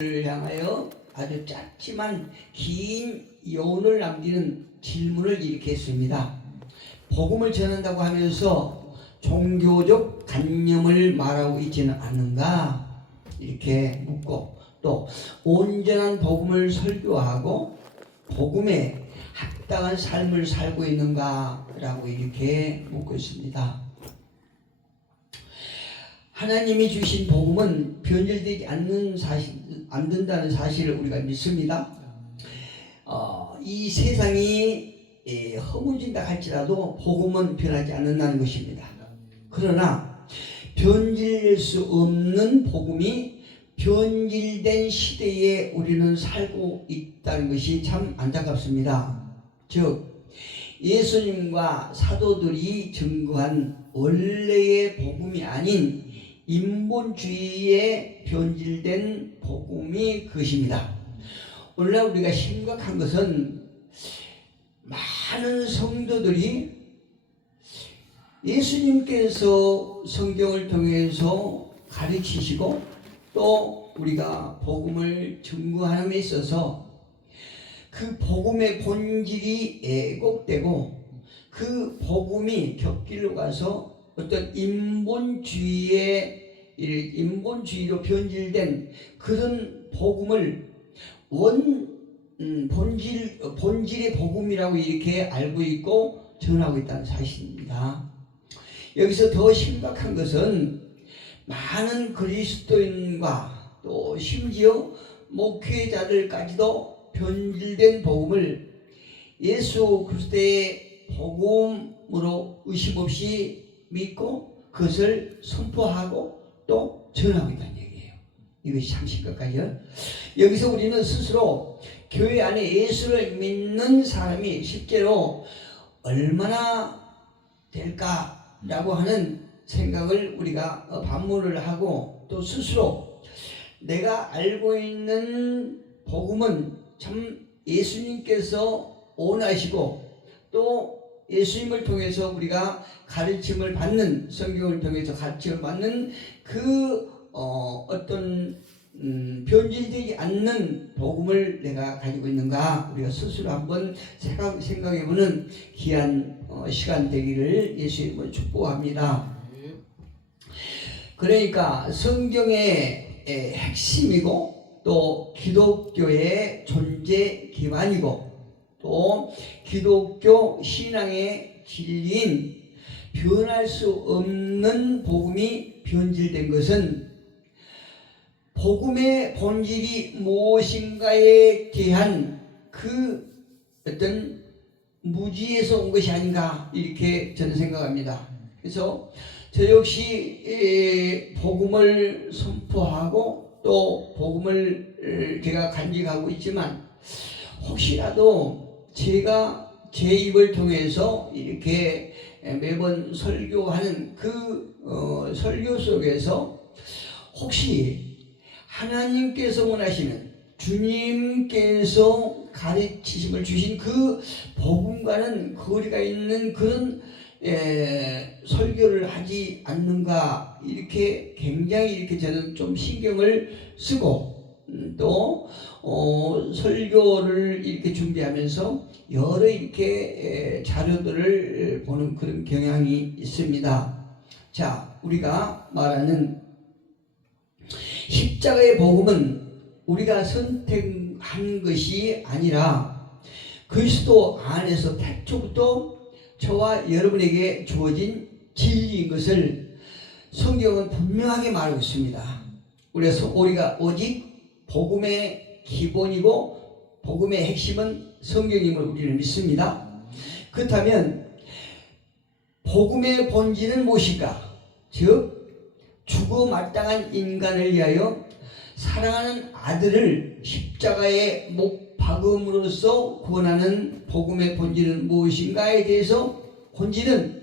를 향하여 아주 짧지만 긴 여운을 남기는 질문을 이렇게 했습니다. 복음을 전한다고 하면서 종교적 관념을 말하고 있지는 않는가? 이렇게 묻고, 또 온전한 복음을 설교하고 복음에 합당한 삶을 살고 있는가? 라고 이렇게 묻고 있습니다. 하나님이 주신 복음은 변질되지 않는다는 사실을 우리가 믿습니다. 이 세상이 허무진다 할지라도 복음은 변하지 않는다는 것입니다. 그러나 변질될 수 없는 복음이 변질된 시대에 우리는 살고 있다는 것이 참 안타깝습니다. 즉 예수님과 사도들이 증거한 원래의 복음이 아닌 인본주의에 변질된 복음이 그것입니다. 오늘날 우리가 심각한 것은 많은 성도들이 예수님께서 성경을 통해서 가르치시고 또 우리가 복음을 증거하는 데 있어서 그 복음의 본질이 왜곡되고 그 복음이 곁길로 가서 어떤 인본주의로 변질된 그런 복음을 본질의 복음이라고 이렇게 알고 있고 전하고 있다는 사실입니다. 여기서 더 심각한 것은 많은 그리스도인과 또 심지어 목회자들까지도 변질된 복음을 예수 그리스도의 복음으로 의심 없이 믿고 그것을 선포하고 또 전하고 있다는 얘기예요. 이것이 참 심각하죠. 여기서 우리는 스스로 교회 안에 예수를 믿는 사람이 실제로 얼마나 될까라고 하는 생각을 우리가 반문을 하고 또 스스로 내가 알고 있는 복음은 참 예수님께서 원하시고 또 예수님을 통해서 우리가 가르침을 받는, 성경을 통해서 가르침을 받는 그 어떤 변질되지 않는 복음을 내가 가지고 있는가, 우리가 스스로 한번 생각해보는 귀한 시간 되기를 예수의 이름으로 축복합니다. 그러니까 성경의 핵심이고 또 기독교의 존재 기반이고 또 기독교 신앙의 진리인 변할 수 없는 복음이 변질된 것은 복음의 본질이 무엇인가에 대한 그 어떤 무지에서 온 것이 아닌가, 이렇게 저는 생각합니다. 그래서 저 역시 복음을 선포하고 또 복음을 제가 간직하고 있지만 혹시라도 제가 제 입을 통해서 이렇게 매번 설교하는 그 설교 속에서 혹시 하나님께서 원하시는, 주님께서 가르치심을 주신 그 복음과는 거리가 있는 그런 설교를 하지 않는가, 이렇게 굉장히 이렇게 저는 좀 신경을 쓰고 또 설교를 이렇게 준비하면서 여러 이렇게 자료들을 보는 그런 경향이 있습니다. 자, 우리가 말하는 십자가의 복음은 우리가 선택한 것이 아니라 그리스도 안에서 태초부터 저와 여러분에게 주어진 진리인 것을 성경은 분명하게 말하고 있습니다. 우리가 오직 복음의 기본이고 복음의 핵심은 성경임을 우리는 믿습니다. 그렇다면 복음의 본질은 무엇일까? 즉 죽어 마땅한 인간을 위하여 사랑하는 아들을 십자가에 못 박음으로써 구원하는 복음의 본질은 무엇인가에 대해서, 본질은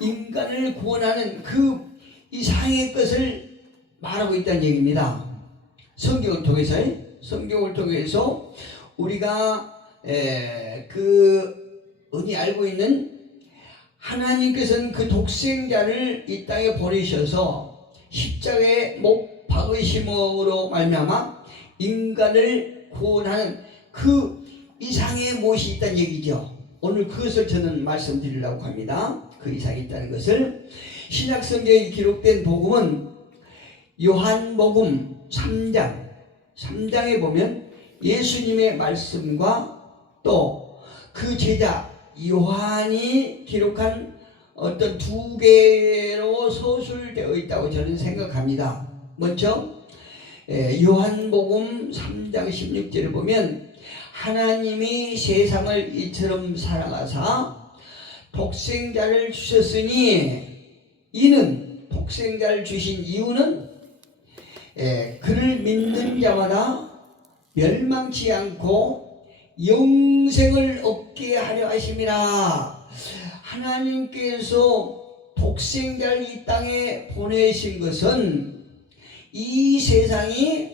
인간을 구원하는 그 이상의 것을 말하고 있다는 얘기입니다. 성경을 통해서 우리가 흔히 알고 있는 하나님께서는 그 독생자를 이 땅에 보내셔서 십자가에 못 박으심으로 말미암아 인간을 구원하는 그 이상의 무엇이 있다는 얘기죠. 오늘 그것을 저는 말씀드리려고 합니다. 그 이상이 있다는 것을. 신약성경에 기록된 복음은 요한복음 3장에 보면 예수님의 말씀과 또 그 제자 요한이 기록한 어떤 두 개로 서술되어 있다고 저는 생각합니다. 먼저 요한복음 3장 16절을 보면 하나님이 세상을 이처럼 사랑하사 독생자를 주셨으니 이는 독생자를 주신 이유는 그를 믿는 자마다 멸망치 않고 영생을 얻게 하려 하심이라. 하나님께서 독생자를 이 땅에 보내신 것은 이 세상이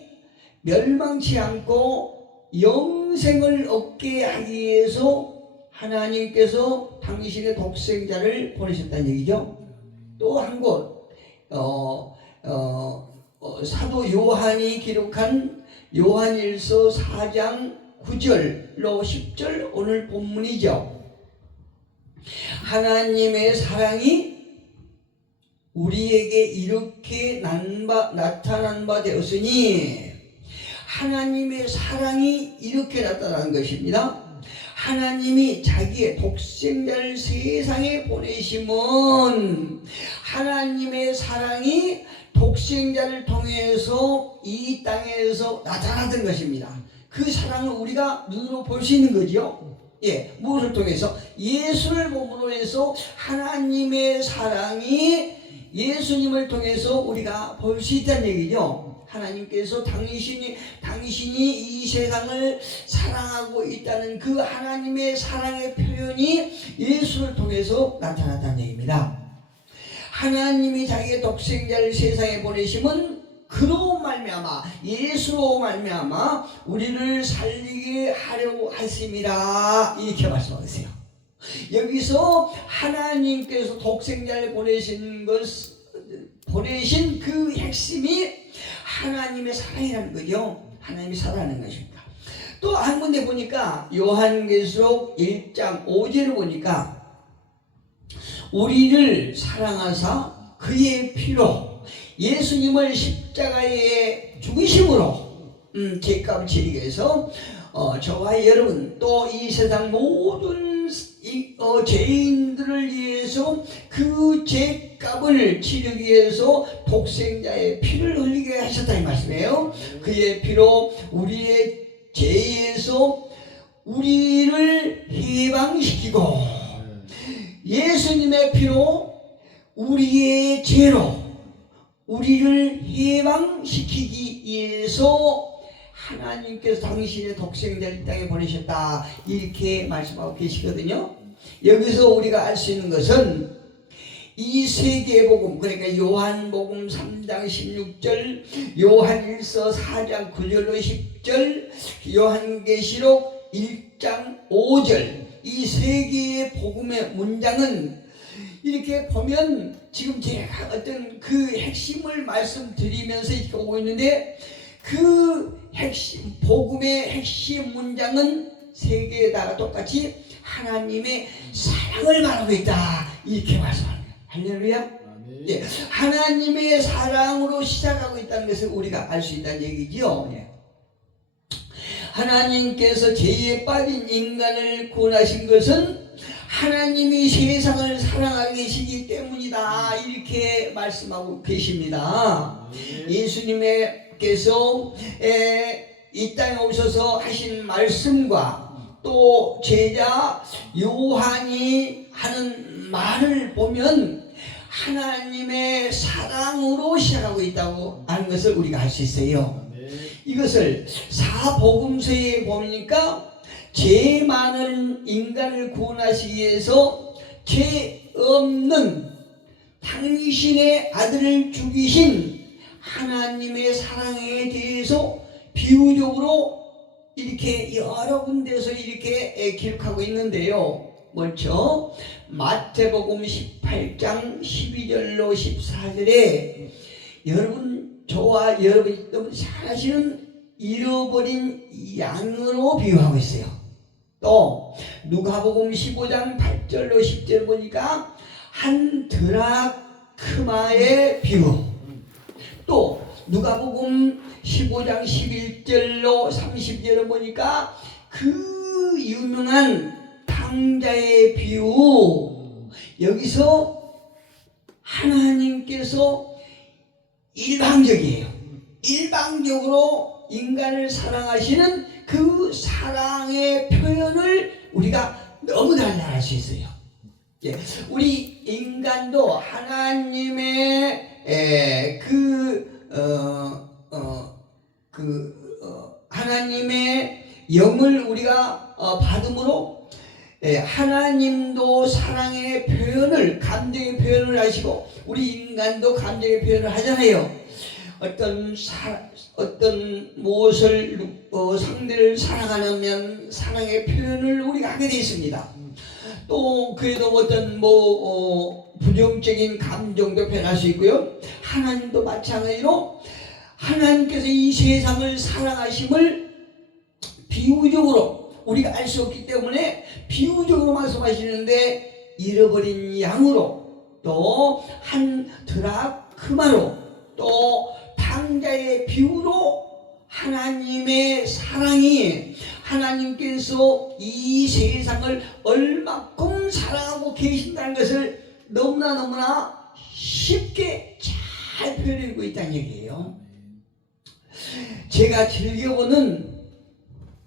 멸망치 않고 영생을 얻게 하기 위해서 하나님께서 당신의 독생자를 보내셨다는 얘기죠. 또 한 곳 사도 요한이 기록한 요한일서 4장 9절로 10절 오늘 본문이죠. 하나님의 사랑이 우리에게 이렇게 나타난 바 되었으니, 하나님의 사랑이 이렇게 나타난 것입니다. 하나님이 자기의 독생자를 세상에 보내심은 하나님의 사랑이 독생자를 통해서 이 땅에서 나타났던 것입니다. 그 사랑을 우리가 눈으로 볼 수 있는 거죠. 무엇을 통해서? 예수를 보므로 해서 하나님의 사랑이 예수님을 통해서 우리가 볼 수 있다는 얘기죠. 하나님께서 당신이 이 세상을 사랑하고 있다는 그 하나님의 사랑의 표현이 예수를 통해서 나타났다는 얘기입니다. 하나님이 자기의 독생자를 세상에 보내심은 그로 말미암아, 예수로 말미암아 우리를 살리게 하려고 하심이라, 이렇게 말씀하세요. 여기서 하나님께서 독생자를 보내신 그 핵심이 하나님의 사랑이라는 거죠. 하나님이 사랑하는 것입니다. 또 한 군데 보니까 요한계시록 1장 5절을 보니까 우리를 사랑하사 그의 피로 예수님을 십자가에 죽이심으로 죄값을 치르기 위해서 저와 여러분 또 이 세상 모든 죄인들을 위해서 그 죄값을 치르기 위해서 독생자의 피를 흘리게 하셨다 이 말씀이에요. 그의 피로 우리의 죄에서 우리를 해방시키고 예수님의 피로 우리의 죄로 우리를 해방시키기 위해서 하나님께서 당신의 독생자를 이 땅에 보내셨다, 이렇게 말씀하고 계시거든요. 여기서 우리가 알 수 있는 것은 이 세 개의 복음, 그러니까 요한복음 3장 16절, 요한일서 4장 9절로 10절, 요한계시록 1장 5절, 이 세 개의 복음의 문장은 이렇게 보면 지금 제가 어떤 그 핵심을 말씀드리면서 이렇게 오고 있는데, 그 핵심, 복음의 핵심 문장은 세 개에다가 똑같이 하나님의 사랑을 말하고 있다, 이렇게 말씀합니다. 할렐루야. 네, 하나님의 사랑으로 시작하고 있다는 것을 우리가 알 수 있다는 얘기죠. 네. 하나님께서 죄에 빠진 인간을 구원하신 것은 하나님이 세상을 사랑하고 계시기 때문이다, 이렇게 말씀하고 계십니다. 예수님께서 이 땅에 오셔서 하신 말씀과 또 제자 요한이 하는 말을 보면 하나님의 사랑으로 시작하고 있다고 하는 것을 우리가 알 수 있어요. 이것을 사복음서에 보니까 죄 많은 인간을 구원하시기 위해서 죄 없는 당신의 아들을 죽이신 하나님의 사랑에 대해서 비유적으로 이렇게 여러 군데에서 이렇게 기록하고 있는데요. 먼저 마태복음 18장 12절로 14절에 여러분, 저와 여러분이 너무 잘 아시는 잃어버린 양으로 비유하고 있어요. 또 누가복음 15장 8절로 10절 보니까 한 드라크마의 비유, 또 누가복음 15장 11절로 30절을 보니까 그 유명한 탕자의 비유. 여기서 하나님께서 일방적으로 인간을 사랑하시는 그 사랑의 표현을 우리가 너무 잘 알 수 있어요. 예, 우리 인간도 하나님의 하나님의 영을 우리가 받음으로 하나님도 사랑의 표현을, 감정의 표현을 하시고 우리 인간도 감정의 표현을 하잖아요. 어떤 무엇을 상대를 사랑하면 사랑의 표현을 우리가 하게 되어 있습니다. 또 그에도 어떤 부정적인 감정도 표현할 수 있고요. 하나님도 마찬가지로 하나님께서 이 세상을 사랑하심을 비유적으로 우리가 알 수 없기 때문에 비유적으로 말씀하시는데, 잃어버린 양으로, 또 한 드라크마로, 또 탕자의 비유로 하나님의 사랑이, 하나님께서 이 세상을 얼마큼 사랑하고 계신다는 것을 너무나 쉽게 잘 표현하고 있다는 얘기예요. 제가 즐겨보는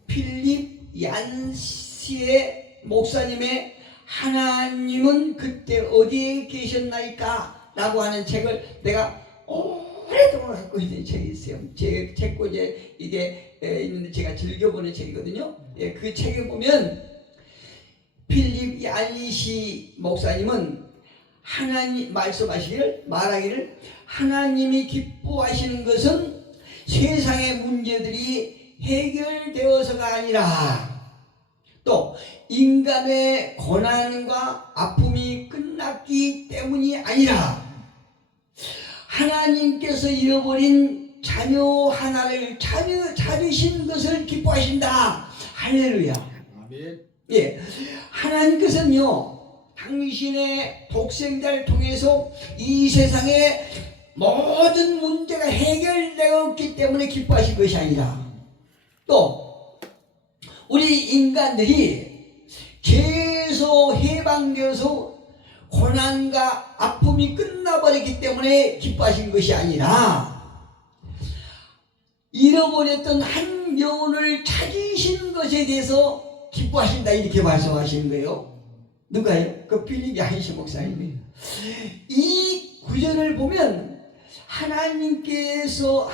필립 얀시의 목사님의 하나님은 그때 어디에 계셨나이까? 라고 하는 책을 내가 오랫동안 갖고 있는 책이 있어요. 제 책꽂이에 이게 있는데 제가 즐겨보는 책이거든요. 예, 그 책에 보면 필립 얀시 목사님은 하나님 말하기를 하나님이 기뻐하시는 것은 세상의 문제들이 해결되어서가 아니라, 또 인간의 고난과 아픔이 끝났기 때문이 아니라, 하나님께서 잃어버린 자녀 하나를 찾으신 것을 기뻐하신다. 할렐루야. 아멘. 예, 하나님께서는요, 당신의 독생자를 통해서 이 세상의 모든 문제가 해결되었기 때문에 기뻐하신 것이 아니라, 또 우리 인간들이 죄에서 해방되어서 고난과 아픔이 끝나버렸기 때문에 기뻐하신 것이 아니라, 잃어버렸던 한 영혼을 찾으신 것에 대해서 기뻐하신다, 이렇게 말씀하시는 거예요. 누가요? 그 필립 얀시 목사님이에요. 이 구절을 보면 하나님께서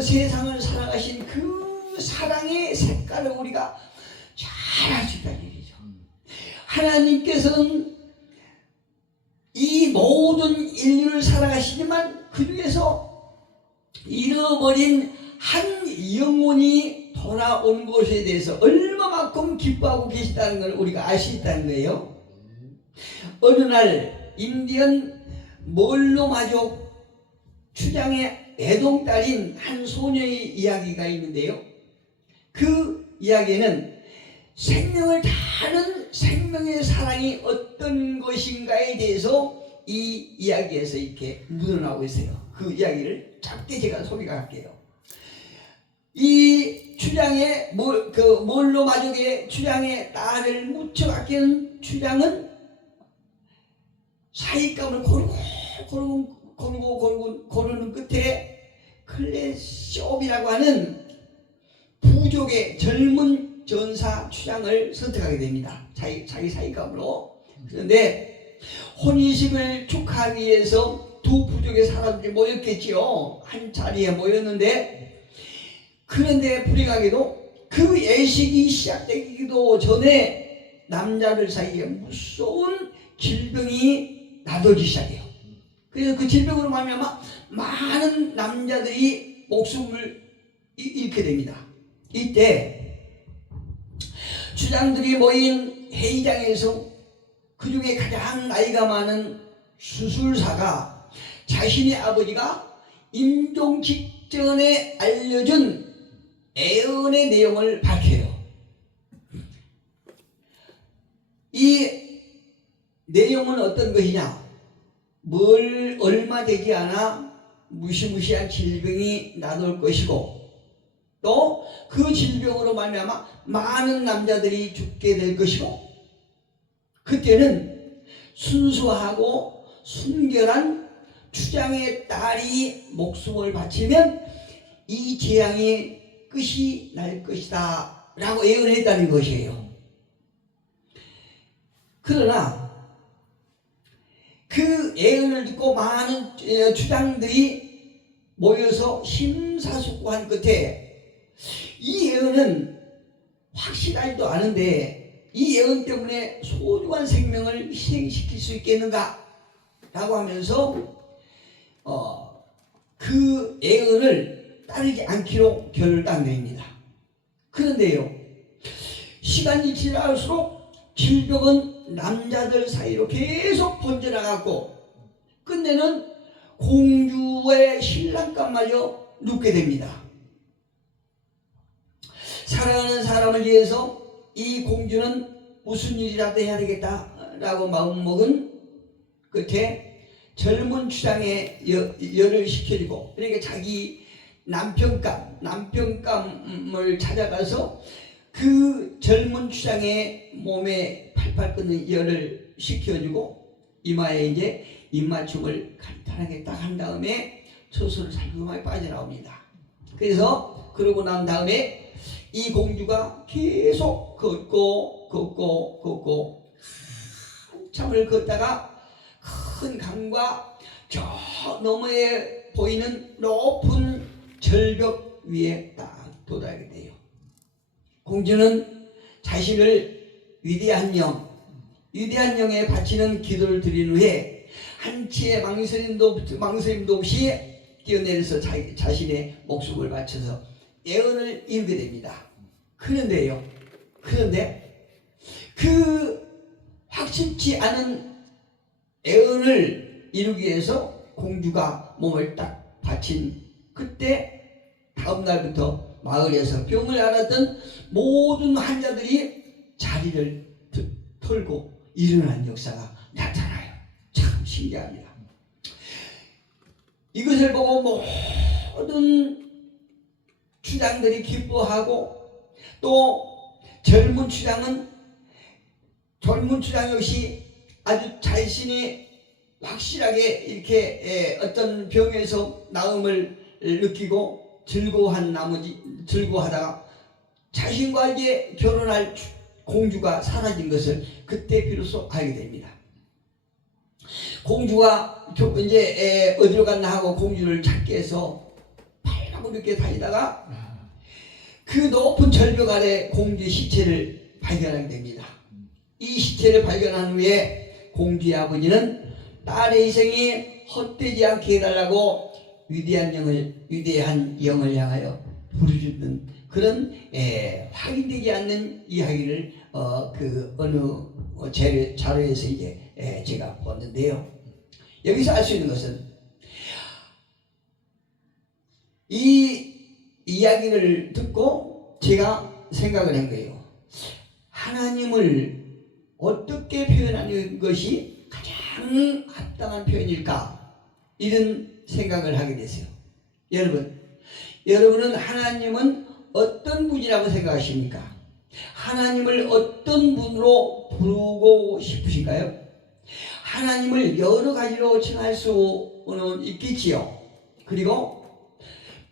세상을 사랑하신 그 사랑의 색깔을 우리가 잘 알 수 있다는 얘기죠. 하나님께서는 이 모든 인류를 사랑하시지만 그 중에서 잃어버린 한 영혼이 돌아온 것에 대해서 얼마만큼 기뻐하고 계시다는 걸 우리가 알 수 있다는 거예요. 어느 날 인디언 몰로마족 추장의 애동딸인 한 소녀의 이야기가 있는데요. 그 이야기는 생명을 다하는 생명의 사랑이 어떤 것인가에 대해서 이 이야기에서 이렇게 묻어나오고 있어요. 그 이야기를 짧게 제가 소개할게요. 이 추장의 몰로마족의 추장의 딸을 무척 아끼는 추장은 사익감을 고르는 끝에 클레시옵이라고 하는 부족의 젊은 전사 추장을 선택하게 됩니다. 자기 사익감으로. 그런데 혼인식을 축하하기 위해서 두 부족의 사람들이 모였겠지요. 한 자리에 모였는데, 그런데 불행하게도 그 예식이 시작되기도 전에 남자들 사이에 무서운 질병이 나돌기 시작해요. 그래서 그 질병으로 말미암아 많은 남자들이 목숨을 잃게 됩니다. 이때 주장들이 모인 회의장에서 그 중에 가장 나이가 많은 수술사가 자신의 아버지가 임종 직전에 알려준 예언의 내용을 밝혀요. 이 내용은 어떤 것이냐? 얼마 되지 않아 무시무시한 질병이 나돌 것이고, 또 그 질병으로 말미암아 많은 남자들이 죽게 될 것이고, 그때는 순수하고 순결한 추장의 딸이 목숨을 바치면 이 재앙이 끝이 날 것이다 라고 예언했다는 것이에요. 그러나 그 예언을 듣고 많은 추장들이 모여서 심사숙고한 끝에 이 예언은 확실하지도 않은데 이 예언 때문에 소중한 생명을 희생시킬 수 있겠는가 라고 하면서 그 예언을 따르지 않기로 결단됩니다. 그런데요, 시간이 지날수록 질병은 남자들 사이로 계속 번져나갔고 끝내는 공주의 신랑감마저 눕게 됩니다. 사랑하는 사람을 위해서 이 공주는 무슨 일이라도 해야 되겠다라고 마음먹은 끝에 젊은 추장의 열을 시켜주고, 그러니까 자기 남편감을 찾아가서 그 젊은 추장의 몸에 팔팔 끓는 열을 식혀주고 이마에 이제 입맞춤을 간단하게 딱 한 다음에 처소를 살금하게 빠져나옵니다. 그래서 그러고 난 다음에 이 공주가 계속 걷고 한참을 걷다가 큰 강과 저 너머에 보이는 높은 절벽 위에 딱 도달하게 돼요. 공주는 자신을 위대한 영에 바치는 기도를 드린 후에 한치의 망설임도 없이 뛰어내려서 자신의 목숨을 바쳐서 예언을 이루게 됩니다. 그런데 그 확실치 않은 예언을 이루기 위해서 공주가 몸을 딱 바친 그때 다음 날부터 마을에서 병을 앓았던 모든 환자들이 자리를 털고 일어난 역사가 나타나요. 참 신기합니다. 이것을 보고 모든 추장들이 기뻐하고, 또 젊은 추장 역시 아주 자신이 확실하게 이렇게 어떤 병에서 나음을 느끼고 즐거워하다가 자신과 이제 결혼할 공주가 사라진 것을 그때 비로소 알게 됩니다. 공주가 이제 어디로 갔나 하고 공주를 찾기 위해서 팔하고 이렇게 다니다가 그 높은 절벽 아래 공주의 시체를 발견하게 됩니다. 이 시체를 발견한 후에 공주의 아버지는 딸의 희생이 헛되지 않게 해달라고 위대한 영을 향하여 부르짖는 그런 확인되지 않는 이야기를 그 어느 자료에서 이제 제가 봤는데요. 여기서 알 수 있는 것은 이 이야기를 듣고 제가 생각을 한 거예요. 하나님을 어떻게 표현하는 것이 가장 합당한 표현일까? 이런 생각을 하게 됐어요. 여러분은 하나님은 어떤 분이라고 생각하십니까? 하나님을 어떤 분으로 부르고 싶으신가요? 하나님을 여러 가지로 칭할 수는 있겠지요. 그리고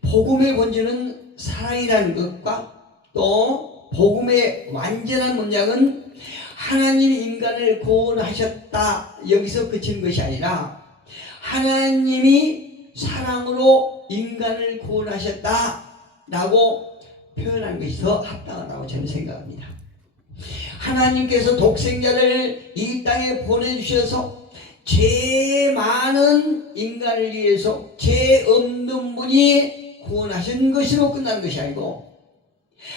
복음의 본질은 사랑이라는 것과 또 복음의 완전한 문장은 하나님이 인간을 구원하셨다 여기서 그치는 것이 아니라 하나님이 사랑으로 인간을 구원하셨다 라고 표현한 것이 더 합당하다고 저는 생각합니다. 하나님께서 독생자를 이 땅에 보내주셔서 죄 많은 인간을 위해서 죄 없는 분이 구원하신 것으로 끝난 것이 아니고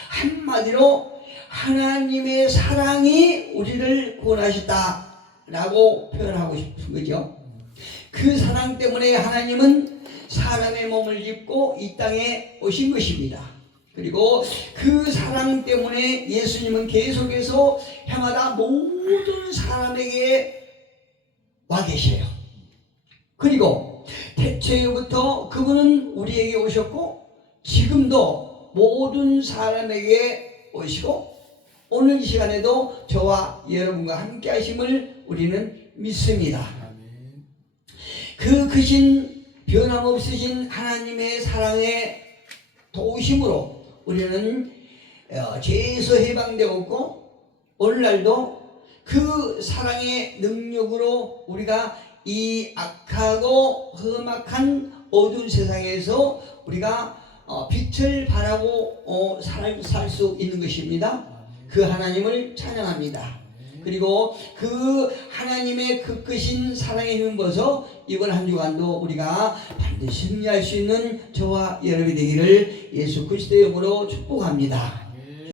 한마디로 하나님의 사랑이 우리를 구원하셨다라고 표현하고 싶은 거죠. 그 사랑 때문에 하나님은 사람의 몸을 입고 이 땅에 오신 것입니다. 그리고 그 사랑 때문에 예수님은 계속해서 해마다 모든 사람에게 와 계셔요. 그리고 태초부터 그분은 우리에게 오셨고 지금도 모든 사람에게 오시고 오늘 이 시간에도 저와 여러분과 함께 하심을 우리는 믿습니다. 그 크신 변함없으신 하나님의 사랑의 도우심으로 우리는 죄에서 해방되었고 오늘날도 그 사랑의 능력으로 우리가 이 악하고 험악한 어두운 세상에서 우리가 빛을 발하고 살 수 있는 것입니다. 그 하나님을 찬양합니다. 그리고 그 하나님의 그 크신 사랑의 힘을 벗어 이번 한 주간도 우리가 반드시 승리할 수 있는 저와 여러분이 되기를 예수 그리스도의 이름으로 축복합니다.